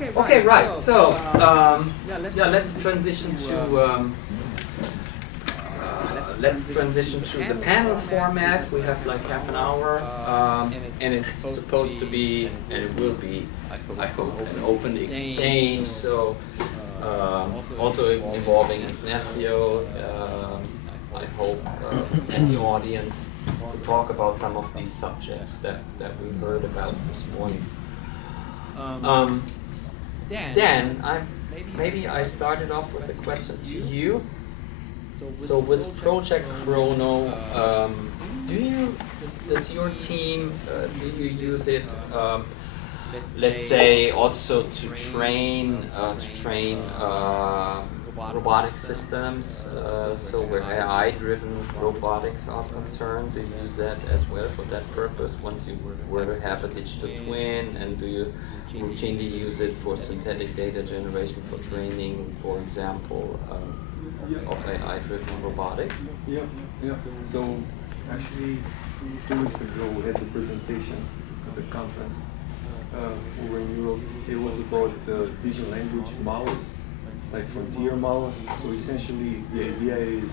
Okay, right. So, let's transition to the panel format. We have like half an hour, and it's supposed to be, and it will be, I hope, an open exchange. So, also involving Ignacio, I hope, and the audience to talk about some of these subjects that we heard about this morning. Dan, maybe I started off with a question to you. So with Project Chrono, does your team, do you use it, let's say, also to train robotic systems, so where AI-driven robotics are concerned? Do you use that as well for that purpose once you were to have a digital twin? And do you routinely use it for synthetic data generation for training, for example, of AI-driven robotics? Yeah. So actually, 2 weeks ago we had the presentation at the conference over in Europe. It was about the vision language models, like frontier models. So essentially, the idea is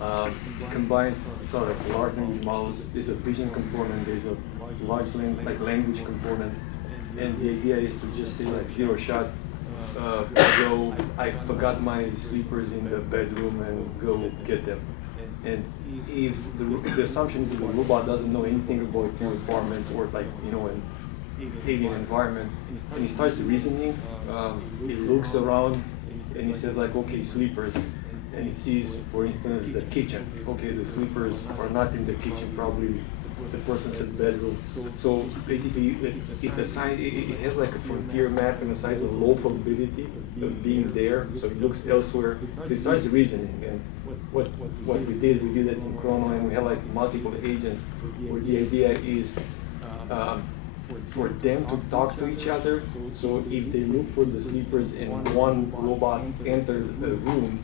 it combines sort of large language models. There's a vision component. There's a large language component, and the idea is to just say like zero shot. Go, I forgot my sleepers in the bedroom and go get them. And if the assumption is that the robot doesn't know anything about your apartment or like, an alien environment, and he starts reasoning, he looks around and he says like, okay, sleepers. And he sees, for instance, the kitchen. Okay, the sleepers are not in the kitchen, probably the person said bedroom. So basically, it has like a frontier map and assigns a low probability of being there. So it looks elsewhere. So it starts reasoning. And what we did it in Chrono, and we had like multiple agents, where the idea is for them to talk to each other. So if they look for the sleepers and one robot entered the room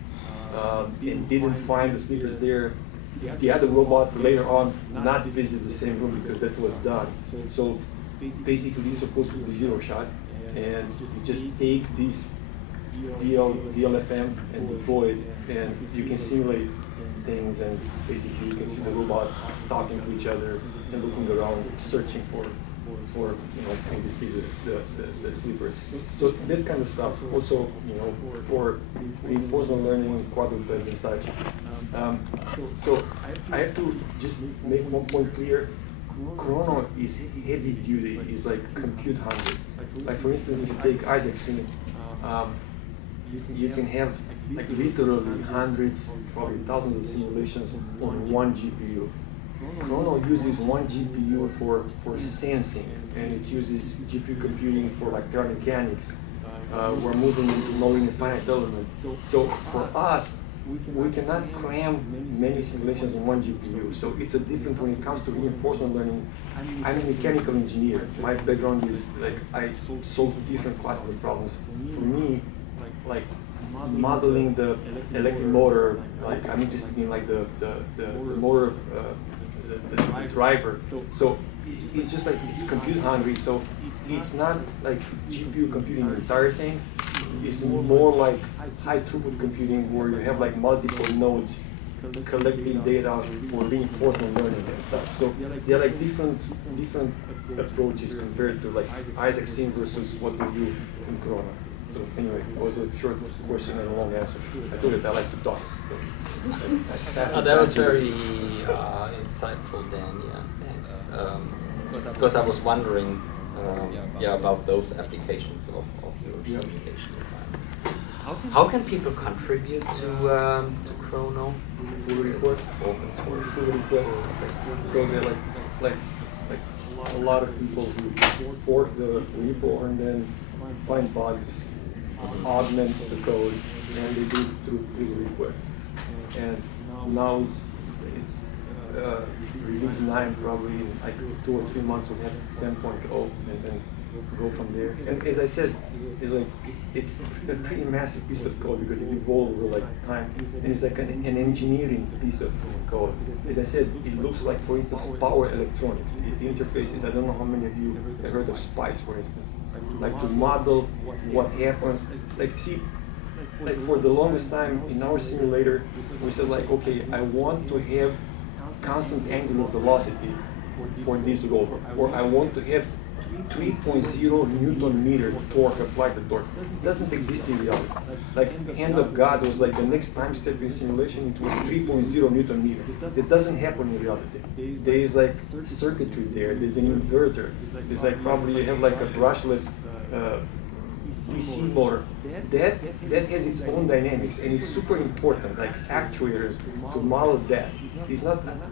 and didn't find the sleepers there, the other robot later on not visit the same room because that was done. So basically it's supposed to be zero shot, and you just take this VLFM and deploy it, and you can simulate things, and basically you can see the robots talking to each other and looking around, searching for in this case the sleepers. So that kind of stuff. Also, for reinforcement learning, quadrupeds and such. So I have to just make one point clear. Chrono is heavy duty. It's like compute hungry. Like for instance, if you take Isaac Sim, you can have like literally hundreds, probably thousands of simulations on one GPU. Chrono uses one GPU for sensing, and it uses GPU computing for like thermal mechanics. We're moving into knowing a finite element. So for us, we cannot cram many simulations on one GPU. So it's a different when it comes to reinforcement learning. I'm a mechanical engineer. My background is like I solve different classes of problems. For me, like modeling the electric motor, like I'm interested in like the motor, the driver. So it's just like it's compute hungry. So it's not like GPU computing the entire thing. It's more like high throughput computing where you have like multiple nodes collecting data for reinforcement learning and stuff. So they're like different approaches compared to like Isaac Sim versus what we do in Chrono. So anyway, it was a short question and a long answer. I told you that I like to talk. So that was very insightful, Dan. Yeah, thanks. Because I was wondering, about those applications of your simulation environment. How can people contribute to Chrono? Pull request, open source pull request. So they're like a lot of people who fork the repo and then find bugs, augment the code, and they do it through pull requests. And now it's release 9, probably in like 2 or 3 months we'll have 10.0, and then go from there. And as I said, it's like it's a pretty massive piece of code because it evolved over like time, and it's like an engineering piece of code. As I said, it looks like, for instance, power electronics. The interfaces, I don't know how many of you have heard of SPICE, for instance. Like to model what happens. Like see, like for the longest time in our simulator, we said like, okay, I want to have constant angular velocity for this rover, or I want to have 3.0 Newton meter torque applied to torque. It doesn't exist in reality. Like the hand of God was like the next time step in simulation, it was 3.0 Newton meter. It doesn't happen in reality. There is like circuitry there, there's an inverter, there's like probably you have like a brushless DC motor. That has its own dynamics, and it's super important, like actuators to model that.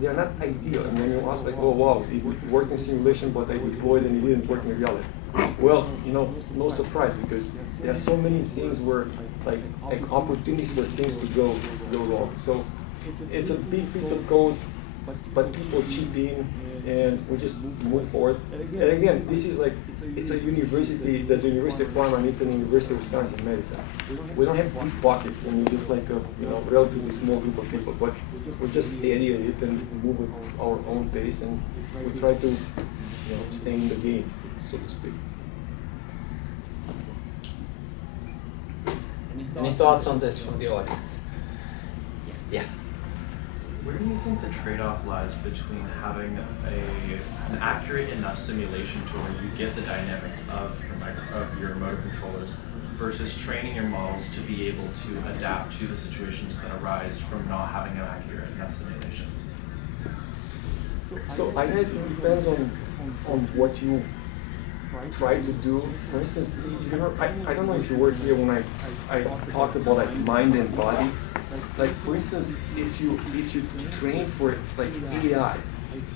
They're not ideal. And when you ask like, oh wow, it worked in simulation, but I deployed and it didn't work in reality. Well, you know, no surprise, because there are so many things where like opportunities for things to go wrong. So it's a big piece of code, but people chip in and we just move forward. And again, this is like, it's a university, there's a University of Panama and University of Wisconsin-Madison. We don't have deep pockets, and it's just like a relatively small group of people, but we're just steady at it and move at our own pace, and we try to stay in the game, so to speak. Any thoughts on this from the audience? Yeah. Where do you think the trade-off lies between having an accurate enough simulation to where you get the dynamics of your motor controllers versus training your models to be able to adapt to the situations that arise from not having an accurate enough simulation? So I think it depends on what you try to do. For instance, I don't know if you were here when I talked about like mind and body. Like for instance, if you train for like AI,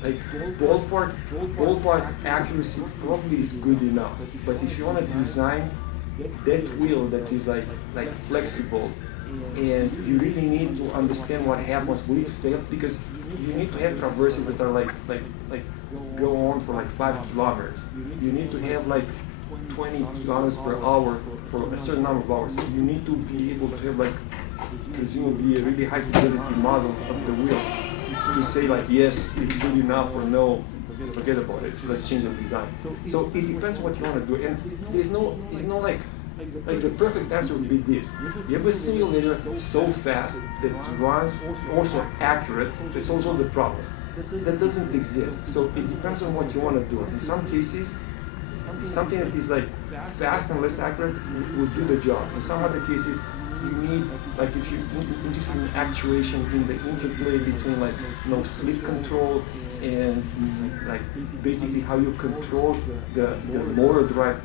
like ballpark accuracy probably is good enough. But if you want to design that wheel that is like flexible, and you really need to understand what happens when it fails, because you need to have traverses that are like go on for like 5 kilometers. You need to have like 20 kilometers per hour for a certain number of hours. You need to be able to have like presumably a really high fidelity model of the wheel to say like, yes, it's good enough, or no, forget about it, let's change the design. So it depends what you want to do, and there's no like the perfect answer would be this. You have a simulator so fast that runs also accurate, that solves all the problems. That doesn't exist. So it depends on what you want to do. In some cases, something that is like fast and less accurate will do the job. In some other cases, you need, like if you introduce an actuation in the interplay between like slip control and like basically how you control the motor drive,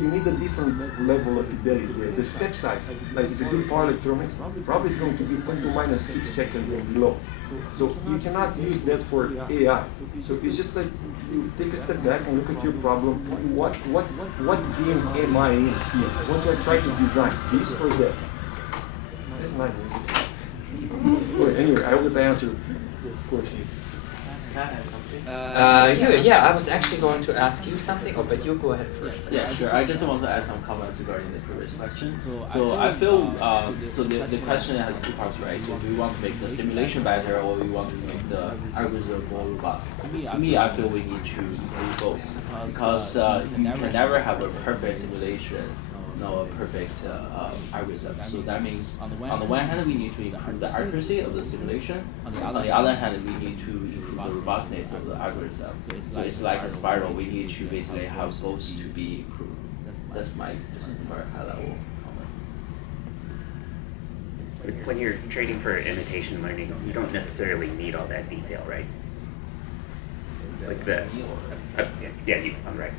you need a different level of fidelity there. The step size, like if you do power electronics, probably is going to be 10 to minus 6 seconds and below. So you cannot use that for AI. So it's just like you take a step back and look at your problem. What game am I in here? What do I try to design? This or that? That's my okay, anyway, I hope that I answered your question. Yeah, I was actually going to ask you something, but you go ahead first. Yeah, sure. I just want to add some comments regarding the previous question. So I feel, so the question has 2 parts, right? So do we want to make the simulation better, or we want to make the algorithm more robust? To me, I feel we need to do both, because you can never have a perfect simulation, a perfect algorithm. So that means, on the one hand, we need to improve the accuracy of the simulation. On the other hand, we need to improve the robustness of the algorithm. So it's like a spiral. We need to basically have both to be improved. That's my very high level comment. When you're training for imitation learning, you don't necessarily need all that detail, right? Like I'm right.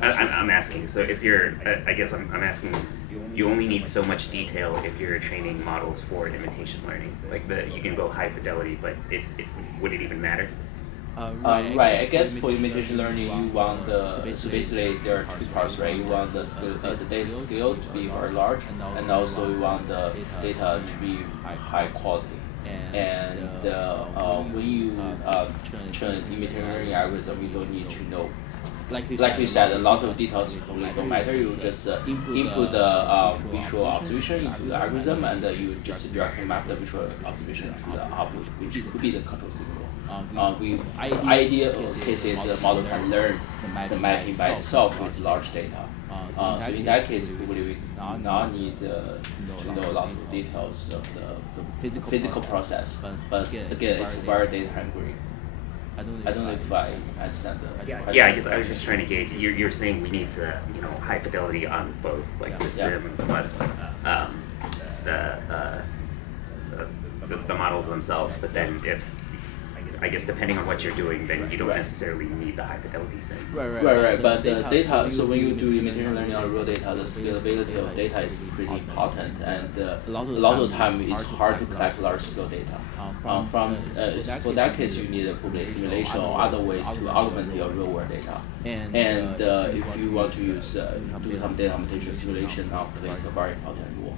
I'm asking. So if you're, I guess I'm asking. You only need so much detail if you're training models for imitation learning. Like you can go high fidelity, but would it even matter? Right. I guess for imitation learning, you want so basically there are 2 parts, right? You want the data scale to be very large, and also you want the data to be high quality. And when you train imitation learning algorithm, you don't need to know like you said, a lot of details probably don't matter. You just input the visual observation into the algorithm, and you just directly map the visual observation to the output, which could be the control signal. Ideal case is the model can learn the mapping by itself with large data. So in that case, probably we not need to know a lot of details of the physical process. But again, it's very data hungry. I don't know if I understand the question. Yeah, I guess I was just trying to gauge. You're saying we need to, high fidelity on both, like the sim plus the models themselves. But then I guess depending on what you're doing, then you don't necessarily need the high fidelity sim. Right. But the data, so when you do imitation learning on real data, the scalability of data is pretty important, and a lot of time it's hard to collect large scale data. For that case, you need probably simulation or other ways to augment your real world data. And if you want to use do some data mutation simulation, now plays a very important role.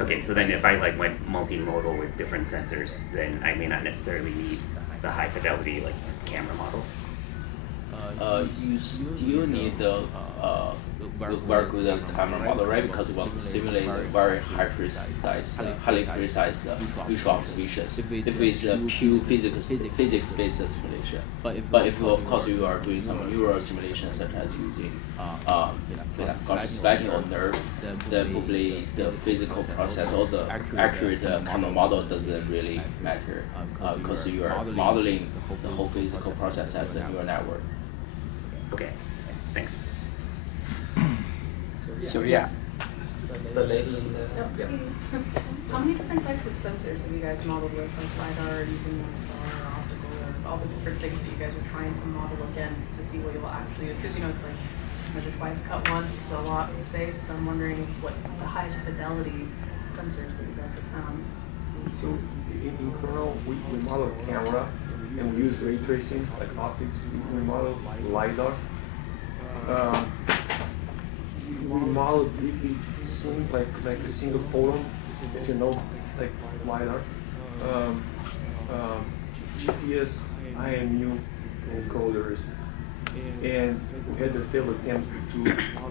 Okay, so then if I went multimodal with different sensors, then I may not necessarily need the high fidelity camera models. You still need the very good camera model, right? Because you want to simulate very highly precise visual observations. If it's a pure physics-based simulation, but if of course you are doing some neural simulation, such as using conscious lighting or nerve, then probably the physical process or the accurate camera model doesn't really matter because you are modeling the whole physical process as a neural network. Okay, thanks. So yeah. The lady in the How many different types of sensors have you guys modeled with, like LiDAR, using sonar or optical, or all the different things that you guys are trying to model against to see what you'll actually use? Because it's like measure twice, cut once, a lot in space. So I'm wondering what the highest fidelity sensors that you guys have found. So in Chrono, we model camera, and we use ray tracing, like optics. We model LiDAR. We model briefly seeing like a single photon, like LiDAR. GPS, IMU encoders, and we had the failed attempt to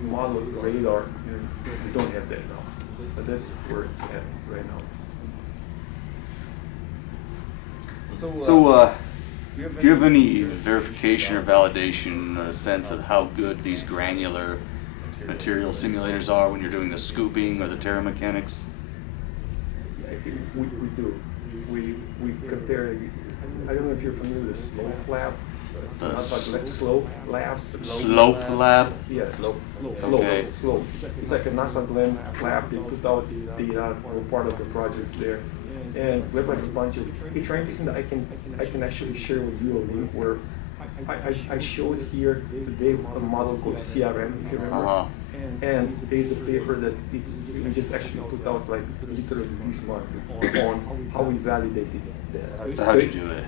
model radar, and we don't have that now. But that's where it's at right now. So, do you have any verification or validation or sense of how good these granular material simulators are when you're doing the scooping or the terramechanics? We do. We compare. I don't know if you're familiar with the Slope Lab. Slope Lab. Slope Lab? Yeah. Slope. Okay. Slope. It's like a NASA Glenn lab. They put out data. We're part of the project there. And we have like a bunch of, if you're interested, I can actually share with you a link where I showed here today a model called CRM, if you remember. And there's a paper that we just actually put out like literally this month on how we validated that. So how'd you do it?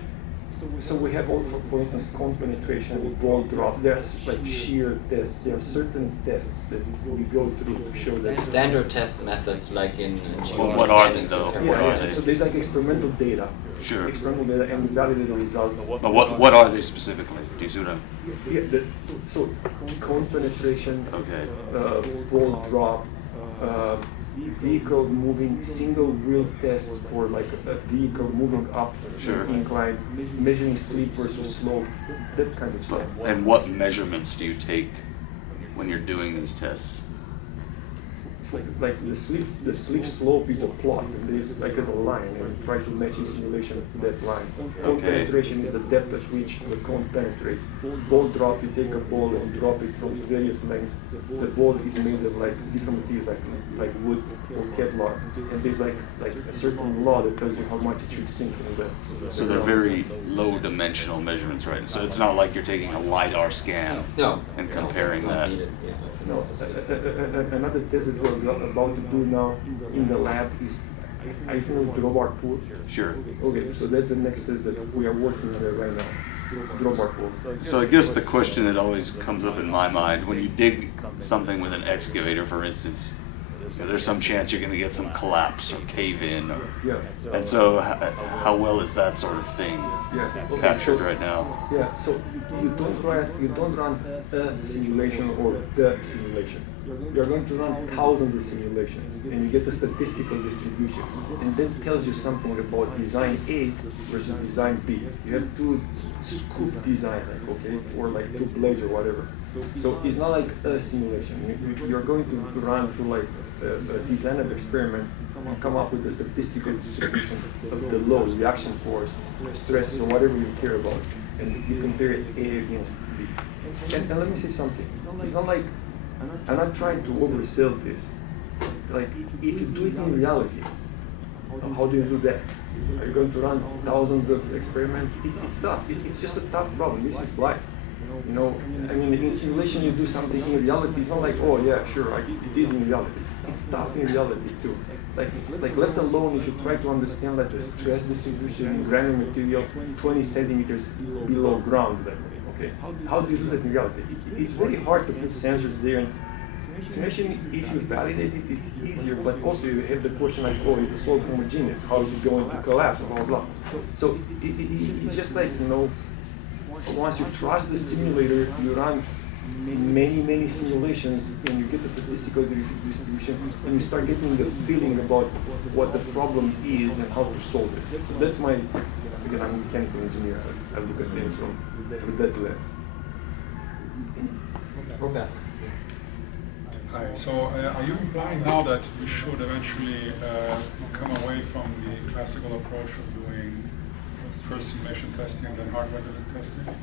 So we have all, for instance, cone penetration, ball drop. There's like shear tests. There are certain tests that we go through to show that. Standard test methods like in What are they though? What are they? So there's like experimental data. Sure. Experimental data, and we validate the results. But what are they specifically? Do you see what I'm? Yeah, so cone penetration, Okay. ball drop, vehicle moving, single wheel tests for like a vehicle moving up Sure. incline, measuring slip versus slope, that kind of stuff. And what measurements do you take when you're doing these tests? Like the slip slope is a plot, and there's a line, and we try to match in simulation that line. Cone penetration is the depth at which the cone penetrates. Ball drop, you take a ball and drop it from various lengths. The ball is made of like different materials, like wood or Kevlar, and there's like a certain law that tells you how much it should sink in the. So they're very low dimensional measurements, right? So it's not like you're taking a LiDAR scan and comparing that. No, another test that we're about to do now in the lab is, are you familiar with drawbar pool? Sure. Okay, so that's the next test that we are working on right now. Drawbar pool. So I guess the question that always comes up in my mind, when you dig something with an excavator, for instance, there's some chance you're going to get some collapse or cave in. Or, Yeah. and so, how well is that sort of thing captured right now? Yeah, so you don't run a simulation or the simulation. You're going to run thousands of simulations, and you get a statistical distribution, and that tells you something about design A versus design B. You have two scoop designs, like, okay, or like two blades or whatever. So it's not like a simulation. You're going to run through like a design of experiments and come up with a statistical distribution of the load, reaction force, stress, or whatever you care about, and you compare it A against B. And let me say something. It's not like, I'm not trying to oversell this. Like, if you do it in reality, how do you do that? Are you going to run thousands of experiments? It's tough. It's just a tough problem. This is life. You know, I mean, in simulation you do something, in reality it's not like, oh yeah, sure, it's easy in reality. It's tough in reality too. Like let alone if you try to understand like the stress distribution in granular material 20 centimeters below ground level. Okay, how do you do that in reality? It's very hard to put sensors there. And simulation, if you validate it, it's easier, but also you have the question like, oh, is the solid homogeneous? How is it going to collapse? Blah, blah, blah. So it's just like, you know, once you trust the simulator, you run many simulations, and you get a statistical distribution, and you start getting the feeling about what the problem is and how to solve it. That's my, again, I'm a mechanical engineer. I look at things from that lens. Robert. Hi. So are you implying now that we should eventually come away from the classical approach of doing first simulation testing and then hardware-driven testing?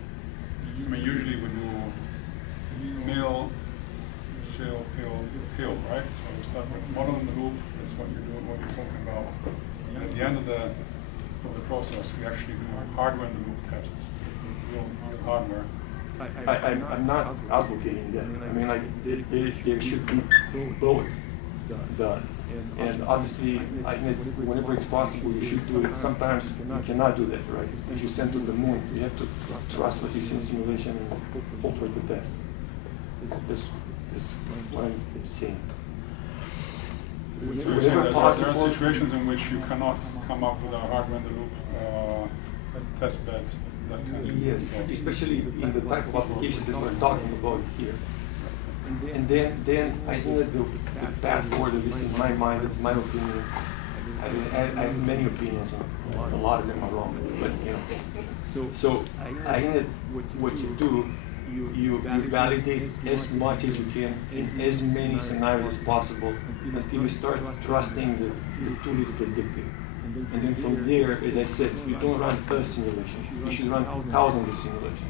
I mean, usually we do mill, seal, hill, right? So we start with model in the loop. That's what you're doing, what you're talking about. And at the end of the process, we actually do hardware in the loop tests, real hardware. I'm not advocating that. I mean, like, there should be both done. And obviously, I think whenever it's possible, you should do it. Sometimes you cannot do that, right? If you send to the moon, you have to trust what you see in simulation and hope for the best. That's what I'm saying. Whenever possible. There are situations in which you cannot come up with a hardware in the loop test bed. Yes, especially in the type of applications that we're talking about here. And then I think that the path forward, at least in my mind, that's my opinion. I have many opinions, and a lot of them are wrong. But you know, so I think that what you do, you validate as much as you can in as many scenarios as possible until you start trusting the tool is predictive. And then from there, as I said, you don't run a simulation. You should run thousands of simulations.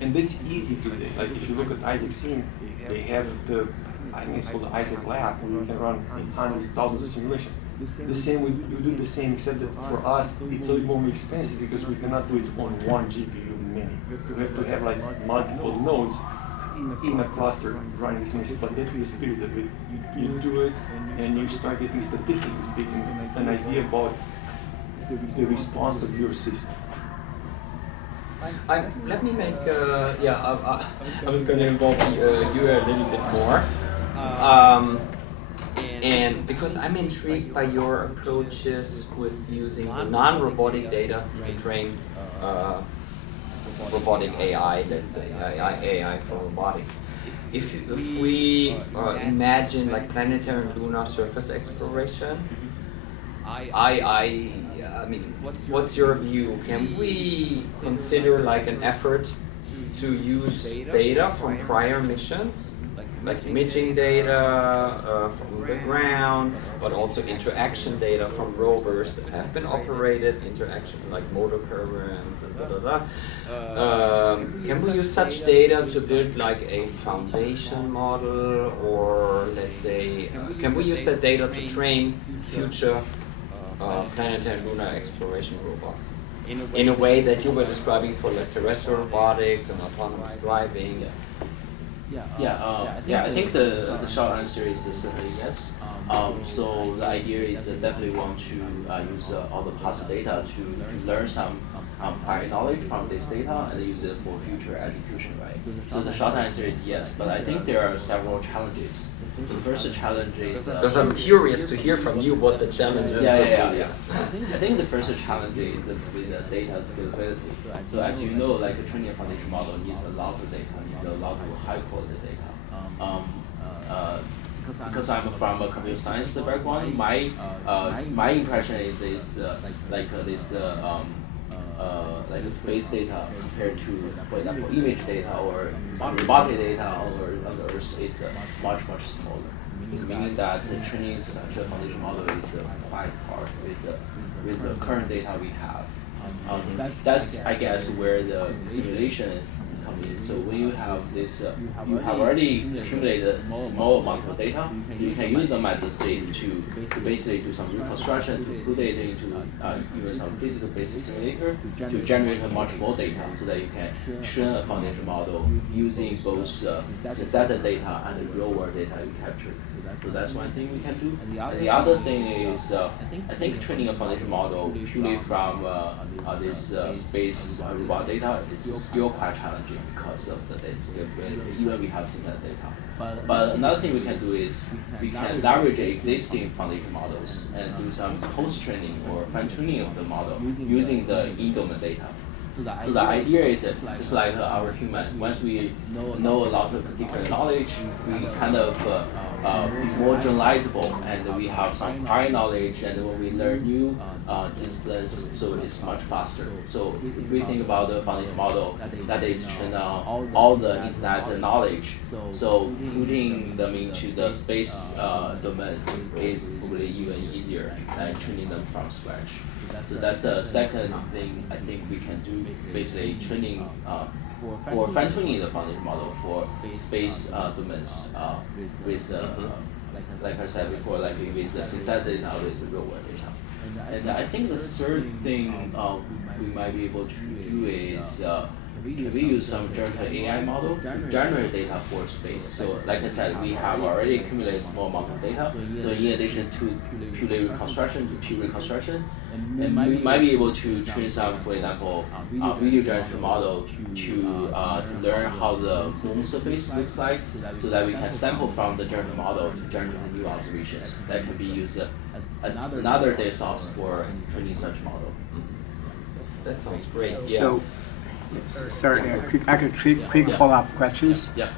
And that's easy today. Like if you look at Isaac Scene, they have the, I think it's called the Isaac Lab, where you can run hundreds, thousands of simulations. The same, we do the same, except that for us, it's a little more expensive because we cannot do it on one GPU, many. You have to have like multiple nodes in a cluster running simulations, but that's the spirit of it. You do it, and you start getting, statistically speaking, an idea about the response of your system. Let me make, I was going to involve you a little bit more. And because I'm intrigued by your approaches with using the non-robotic data to train robotic AI, let's say, AI for robotics. If we imagine like planetary and lunar surface exploration, I mean, what's your view? Can we consider like an effort to use data from prior missions, like imaging data from the ground, but also interaction data from rovers that have been operated, interaction like motor currents and can we use such data to build like a foundation model, or let's say, can we use that data to train future planetary and lunar exploration robots in a way that you were describing for like terrestrial robotics and autonomous driving? I think the short answer is certainly yes. So the idea is definitely want to use all the past data to learn some prior knowledge from this data and use it for future execution, right? So the short answer is yes, but I think there are several challenges. The first challenge is Because I'm curious to hear from you what the challenge is. yeah. I think the first challenge is with the data scalability. So as you know, like a training foundation model needs a lot of data, needs a lot of high quality data. Because I'm from a computer science background, my impression is this like space data compared to, for example, image data or robotic data or others, it's much smaller. Meaning that training such a foundation model is quite hard with the current data we have. That's I guess where the simulation comes in. So when you have this, you have already accumulated a small amount of data, you can use them as a seed to basically do some reconstruction, to put it into even some physical-based simulator to generate much more data, so that you can train a foundation model using both synthetic data and real-world data you captured. So that's one thing we can do. And the other thing is, I think training a foundation model purely from this space robot data is still quite challenging because of the data scalability, even we have synthetic data. But another thing we can do is we can leverage existing foundation models and do some post-training or fine-tuning of the model using the in-domain data. So the idea is it's like our human. Once we know a lot of different knowledge, we kind of more generalizable, and we have some prior knowledge, and when we learn new disciplines, so it's much faster. So if we think about the foundation model that is trained on all the internet knowledge, so putting them into the space domain is probably even easier than training them from scratch. So that's the second thing I think we can do, basically training for fine-tuning the foundation model for space domains with, like I said before, like with the synthetic data with the real-world data. And I think the third thing we might be able to do is can we use some generative AI model to generate data for space? So like I said, we have already accumulated a small amount of data. So in addition to purely reconstruction, and we might be able to train some, for example, video generation model to learn how the moon surface looks like, so that we can sample from the generative model to generate new observations. That can be used another data source for training such model. That sounds great. Yeah. So, sorry, quick follow-up questions. Yeah.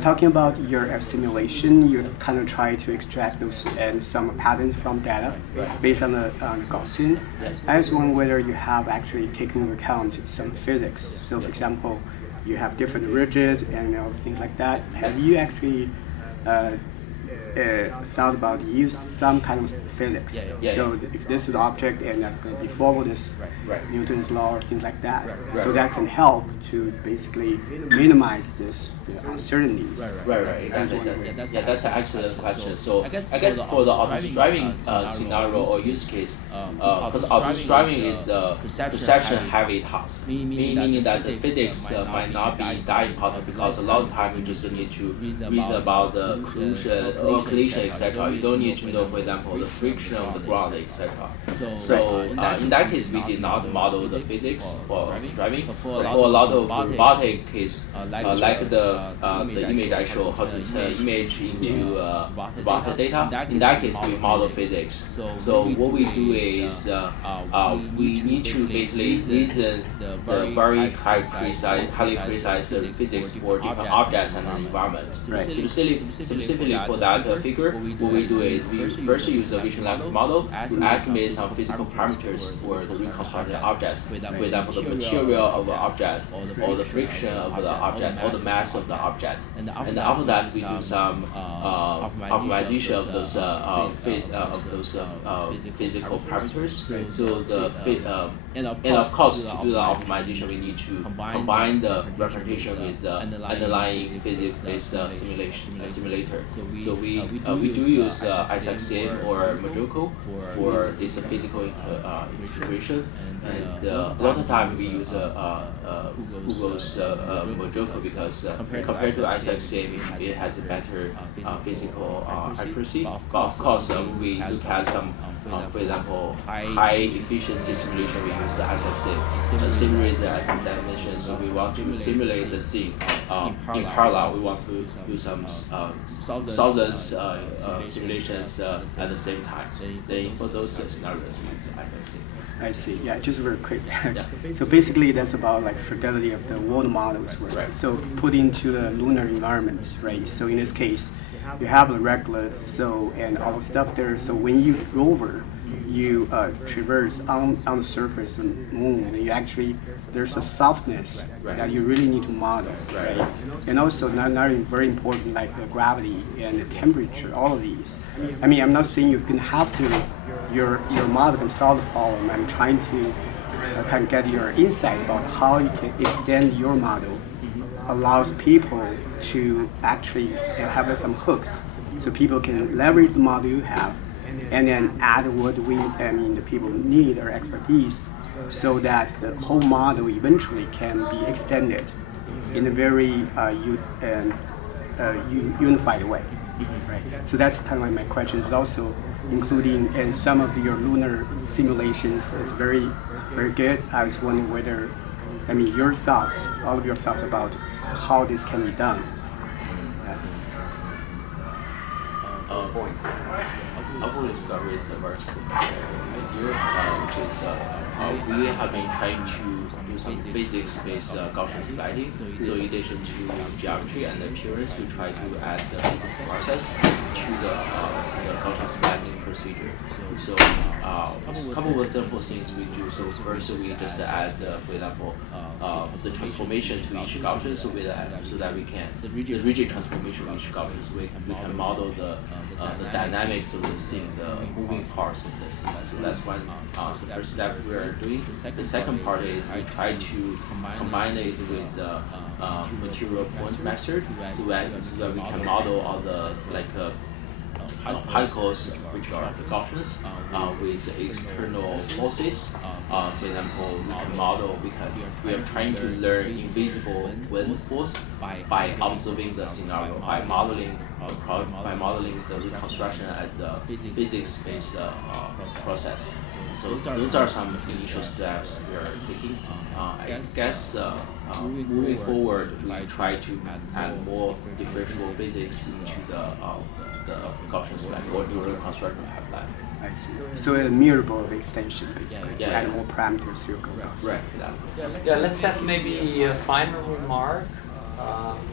Talking about your simulation, you kind of try to extract those and some patterns from data based on the Gaussian. Yes. I was wondering whether you have actually taken into account some physics. So, for example, you have different rigid and things like that. Have you actually thought about use some kind of physics? So if this is the object and that's going to be follow this Newton's law or things like that, so that can help to basically minimize this uncertainties. Right. That's an excellent question. So I guess for the autonomous driving scenario or use case, because autonomous driving is a perception-heavy task, meaning that the physics might not be that important, because a lot of time you just need to reason about the collision, etc. You don't need to know, for example, the friction of the ground, etc. So in that case, we did not model the physics for driving. But for a lot of robotic case, like the image I showed, how to turn image into robotic data. In that case, we model physics. So what we do is we need to basically reason the very highly precise physics for different objects and environment. Specifically for that figure, what we do is we first use a vision language model to estimate some physical parameters for the reconstructed objects. For example, the material of the object, or the friction of the object, or the mass of the object. And after that, we do some optimization of those physical parameters. So and of course, to do the optimization, we need to combine the representation with the underlying physics-based simulator. So we do use SXM or Moderator for this physical integration, and a lot of time we use Google's Moderator, because compared to SXC, it has a better physical accuracy. But of course, we look at some, for example, high efficiency simulation. We use the SXC. Same reason as in dimension. So we want to simulate the scene in parallel. We want to do some thousands simulations at the same time. Then for those scenarios, we use the SXC. I see. Yeah, just very quick. So basically, that's about like fidelity of the world models, right? So put into the lunar environment, right? So in this case, you have the regolith, so and all the stuff there. So when you rover, you traverse on the surface of the moon, and you actually there's a softness that you really need to model, right? And also not very important like the gravity and the temperature, all of these. I mean, I'm not saying you can have to your model can solve the problem. I'm trying to kind of get your insight about how you can extend your model, allows people to actually have some hooks, so people can leverage the model you have, and then add what the people need or expertise, so that the whole model eventually can be extended in a very unified way. Right. So that's kind of like my question. Is also including in some of your lunar simulations. It's very, very good. I was wondering whether, your thoughts, all of your thoughts about how this can be done. I'll probably start with the first idea, which is we have been trying to do some physics-based Gaussian splatting. So in addition to geometry and appearance, we try to add the physics process to the Gaussian splatting procedure. So a couple of simple things we do. So first, we just add, for example, the transformation to each Gaussian, so that we can the rigid transformation of each Gaussian, so we can model the dynamics of the scene, the moving parts of this. So that's one the first step we are doing. The second part is we try to combine it with the material point method, so that we can model all the particles which are the Gaussians with external forces. For example, we can model. We are trying to learn invisible wind force by observing the scenario, by modeling the reconstruction as a physics-based process. So those are some initial steps we are taking. I guess moving forward, we try to add more differentiable physics into the Gaussian splatting or neural construction pipeline. I see. So a mirrorable extension, basically. Add more parameters to your code. Right. Yeah, let's have maybe a final remark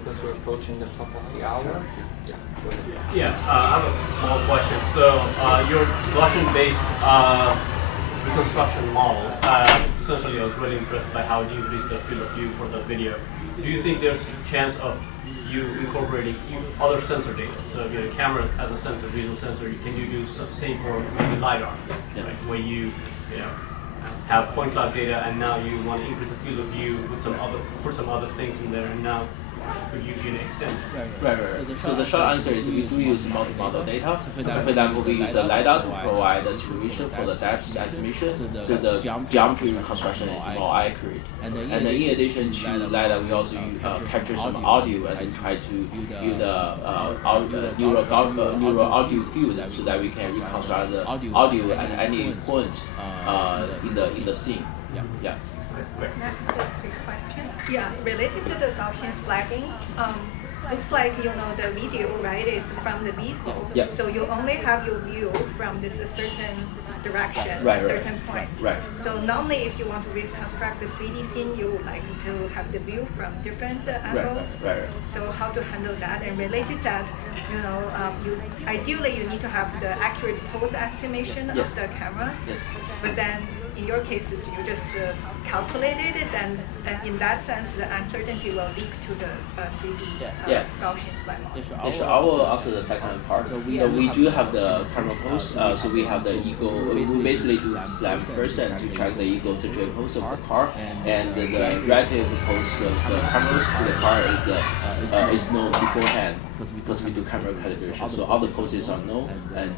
because we're approaching the top of the hour. Yeah. Go ahead. Yeah, I have a small question. So your Gaussian-based reconstruction model, essentially I was really impressed by how you reached the field of view for the video. Do you think there's a chance of you incorporating other sensor data? So if your camera has a sensor, visual sensor, can you do some same for maybe LiDAR, right? Where you have point cloud data and now you want to increase the field of view with put some other things in there, and now could you extend? Right. So the short answer is we do use multi-model data. For example, we use a LiDAR to provide the supervision for the depth estimation, so the geometry reconstruction is more accurate. And then in addition to LiDAR, we also capture some audio and try to use the neural audio field, so that we can reconstruct the audio at any point in the scene. Yeah. Quick question. Yeah, related to the Gaussian splatting, looks like the video, right, is from the vehicle. Yeah. So you only have your view from this certain direction, certain point. Right. So normally, if you want to reconstruct the 3D scene, you like to have the view from different angles. Right. So how to handle that? And related to that, ideally you need to have the accurate pose estimation of the camera. Yes. But then in your case, you just calculate it, and in that sense, the uncertainty will leak to the 3D Gaussian splat model. Yeah, sure. I will answer the second part. We do have the camera pose, so we have the ego. We basically do slam first and to track the ego situation pose of the car, and the relative pose of the cameras to the car is known beforehand because we do camera calibration. So all the poses are known, and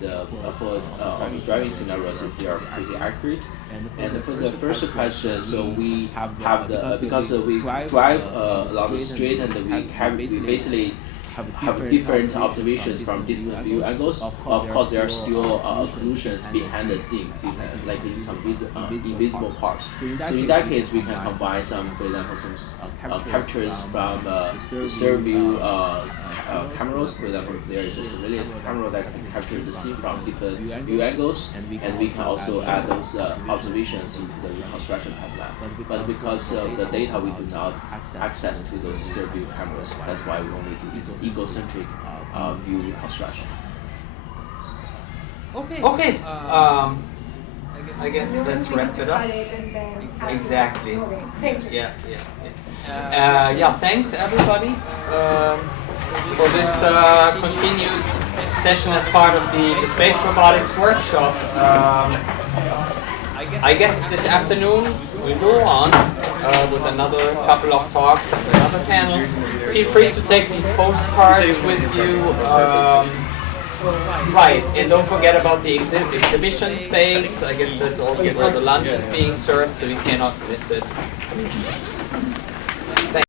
for driving scenarios, they are pretty accurate. And for the first question, so we have the because we drive along the street and we basically have different observations from different view angles. Of course, there are still occlusions behind the scene, like in some invisible parts. So in that case, we can combine some, for example, some captures from the third view cameras. For example, if there is a surveillance camera that can capture the scene from different view angles, and we can also add those observations into the reconstruction pipeline. But because of the data we do not access to those third view cameras, that's why we only do egocentric view reconstruction. Okay. I guess let's wrap it up. Exactly. Thank you. Yeah. Thanks everybody for this continued session as part of the space robotics workshop. I guess this afternoon we go on with another couple of talks and another panel. Feel free to take these postcards with you. Right, and don't forget about the exhibition space. I guess that's also where the lunch is being served, so you cannot miss it.